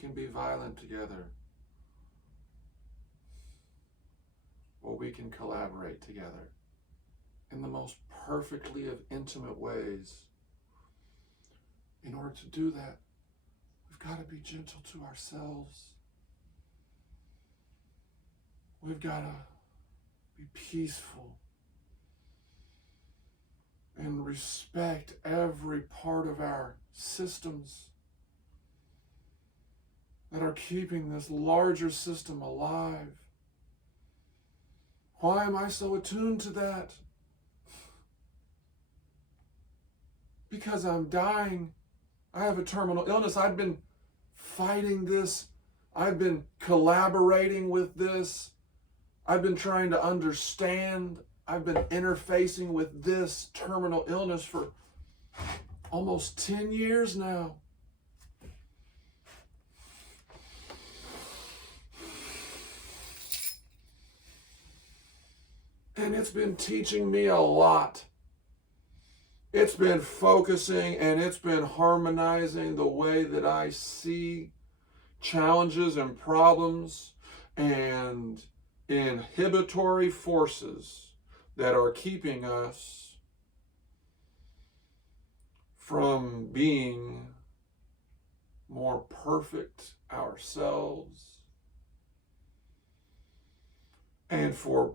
can be violent together, or we can collaborate together in the most perfectly of intimate ways. In order to do that, we've got to be gentle to ourselves. We've got to be peaceful and respect every part of our systems that are keeping this larger system alive. Why am I so attuned to that? Because I'm dying. I have a terminal illness. I've been fighting this. I've been collaborating with this. I've been trying to understand. I've been interfacing with this terminal illness for almost 10 years now. And it's been teaching me a lot. It's been focusing and it's been harmonizing the way that I see challenges and problems and inhibitory forces that are keeping us from being more perfect ourselves and for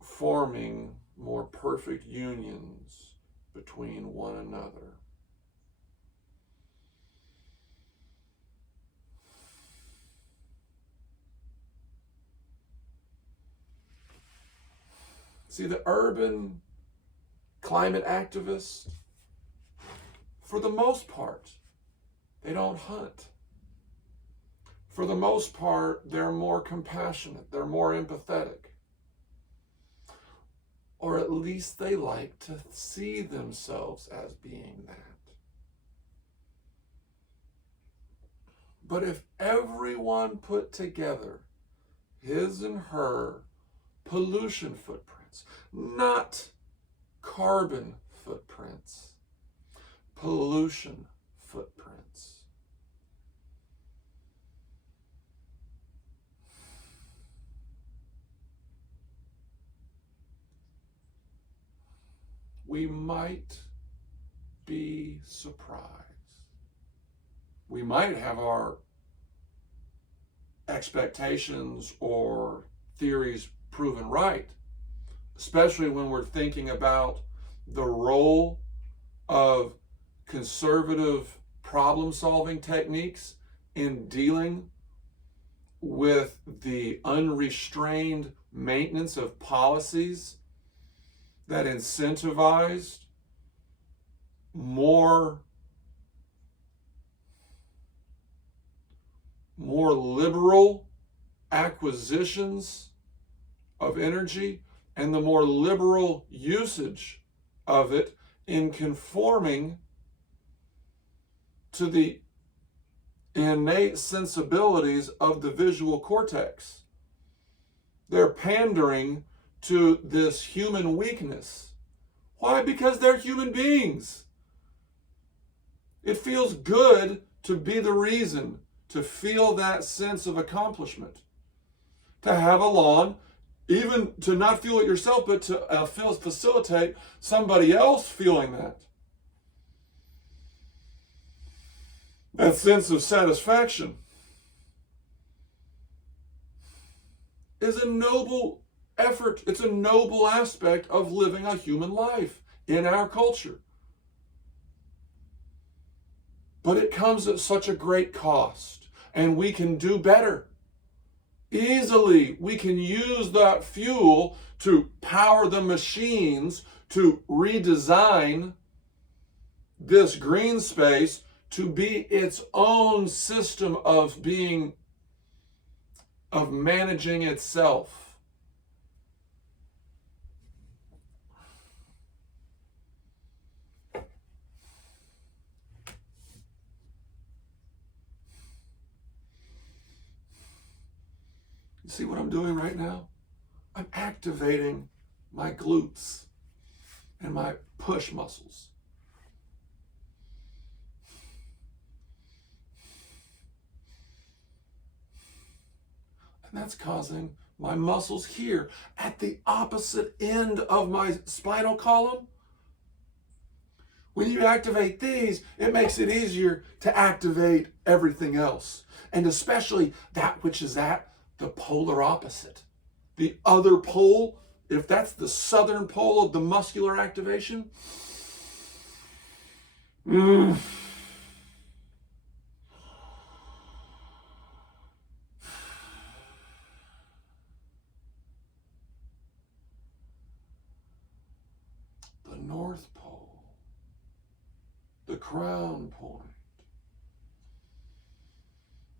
forming more perfect unions between one another. See, the urban climate activists, for the most part, they don't hunt. For the most part, they're more compassionate, they're more empathetic. Or at least they like to see themselves as being that. But if everyone put together his and her pollution footprints, not carbon footprints, pollution footprints, we might be surprised. We might have our expectations or theories proven right, especially when we're thinking about the role of conservative problem-solving techniques in dealing with the unrestrained maintenance of policies that incentivized more liberal acquisitions of energy and the more liberal usage of it in conforming to the innate sensibilities of the visual cortex. They're pandering to this human weakness. Why? Because they're human beings. It feels good to be the reason, to feel that sense of accomplishment, to have a lawn, even to not feel it yourself, but to facilitate somebody else feeling that. That sense of satisfaction is a noble effort. It's a noble aspect of living a human life in our culture. But it comes at such a great cost, and we can do better. Easily, we can use that fuel to power the machines to redesign this green space to be its own system of managing itself. You see what I'm doing right now? I'm activating my glutes and my push muscles. And that's causing my muscles here at the opposite end of my spinal column. When you activate these, it makes it easier to activate everything else. And especially that which is at the polar opposite. The other pole, if that's the southern pole of the muscular activation, the North Pole, the crown point,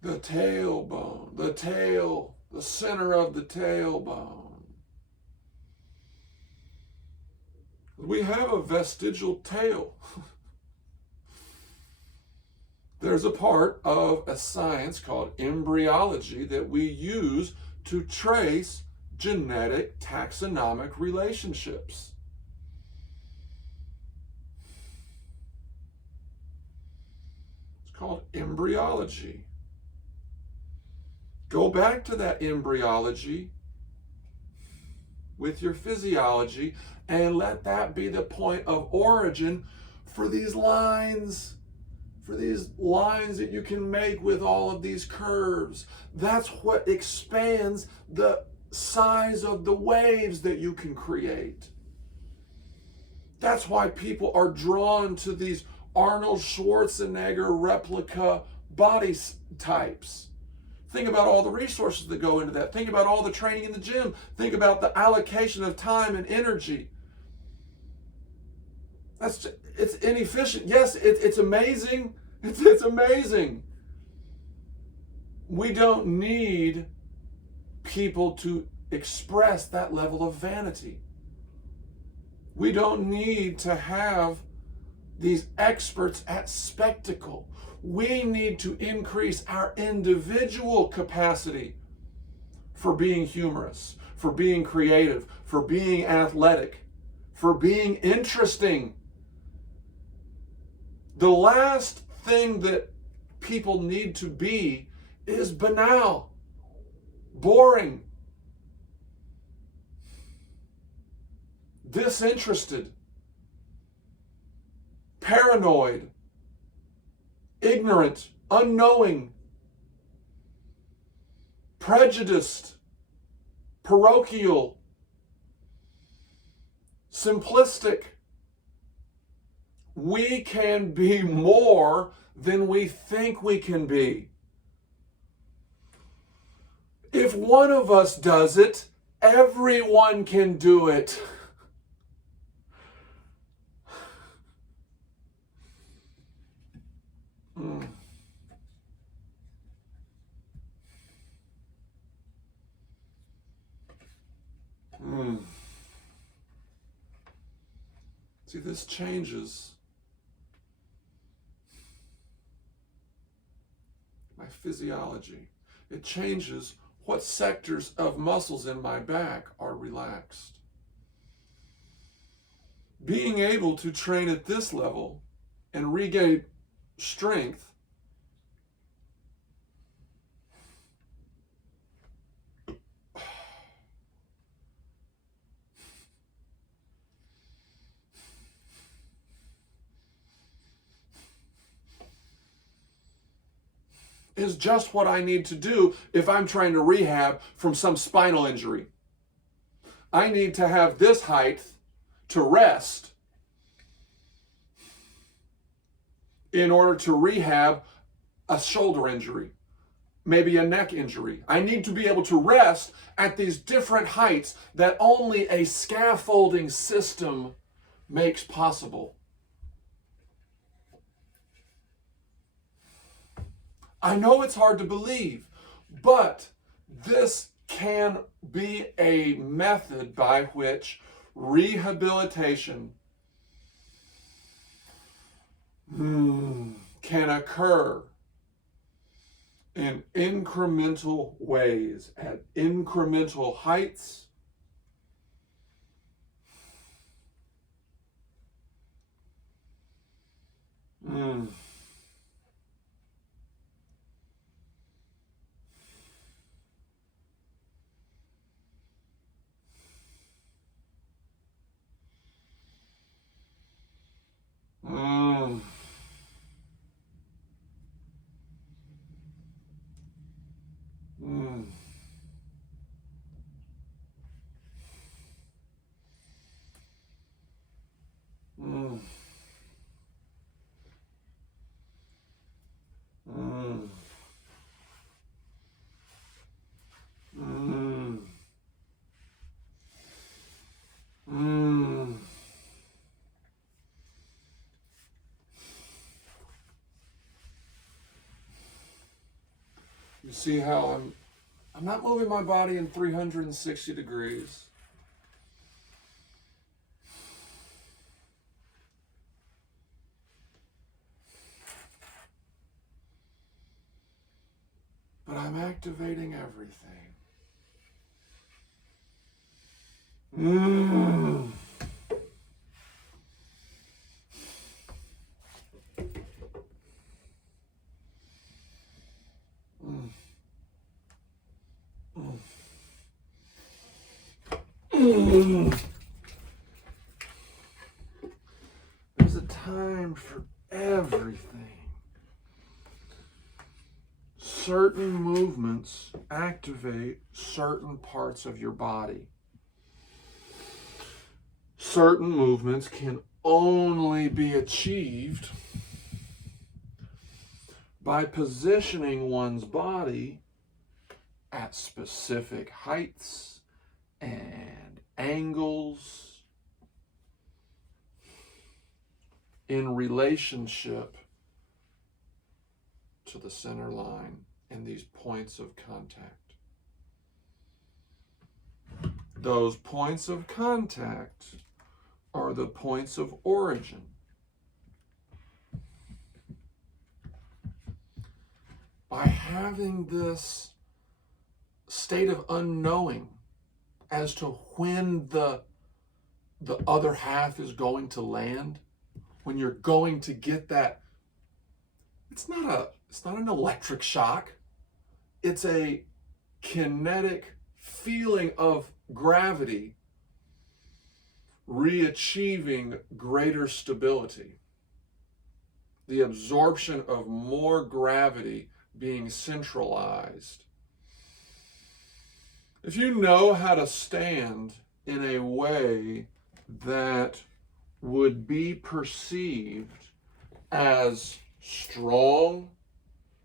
the tailbone, the tail, the center of the tailbone. We have a vestigial tail. There's a part of a science called embryology that we use to trace genetic taxonomic relationships. It's called embryology. Go back to that embryology with your physiology and let that be the point of origin for these lines. For these lines that you can make with all of these curves. That's what expands the size of the waves that you can create. That's why people are drawn to these Arnold Schwarzenegger replica body types. Think about all the resources that go into that. Think about all the training in the gym. Think about the allocation of time and energy. It's inefficient. Yes, it's amazing. It's amazing. We don't need people to express that level of vanity. We don't need to have these experts at spectacle. We need to increase our individual capacity for being humorous, for being creative, for being athletic, for being interesting. The last thing that people need to be is banal, boring, disinterested, paranoid, ignorant, unknowing, prejudiced, parochial, simplistic. We can be more than we think we can be. If one of us does it, everyone can do it. See, this changes my physiology. It changes what sectors of muscles in my back are relaxed. Being able to train at this level and regain strength is just what I need to do if I'm trying to rehab from some spinal injury. I need to have this height to rest in order to rehab a shoulder injury, maybe a neck injury. I need to be able to rest at these different heights that only a scaffolding system makes possible. I know it's hard to believe, but this can be a method by which rehabilitation can occur in incremental ways, at incremental heights. You see how I'm not moving my body in 360 degrees. But I'm activating everything. There's a time for everything. Certain movements activate certain parts of your body. Certain movements can only be achieved by positioning one's body at specific heights and angles in relationship to the center line and these points of contact. Those points of contact are the points of origin. By having this state of unknowing as to when the other half is going to land, when you're going to get that, it's not an electric shock. It's a kinetic feeling of gravity re-achieving greater stability. The absorption of more gravity being centralized. If you know how to stand in a way that would be perceived as strong,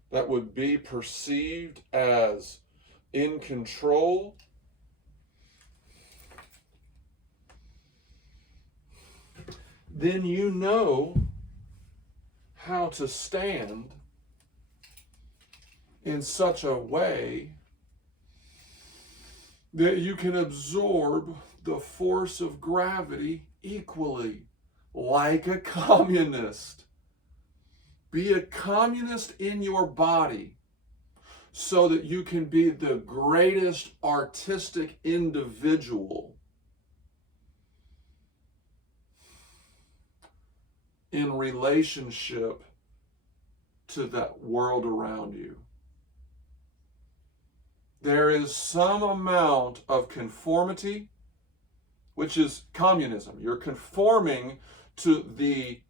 that would be perceived as in control, then you know how to stand in such a way that you can absorb the force of gravity equally, like a communist. Be a communist in your body so that you can be the greatest artistic individual in relationship to that world around you. There is some amount of conformity, which is communism. You're conforming to the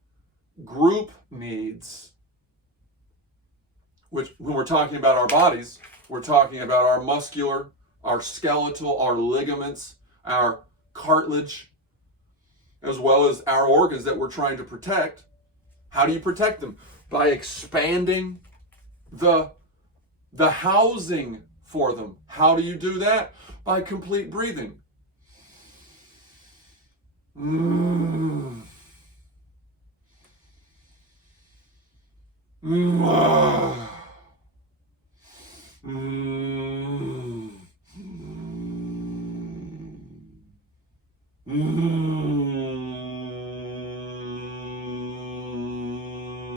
group needs, which when we're talking about our bodies, we're talking about our muscular, our skeletal, our ligaments, our cartilage, as well as our organs that we're trying to protect. How do you protect them? By expanding the housing for them. How do you do that? By complete breathing.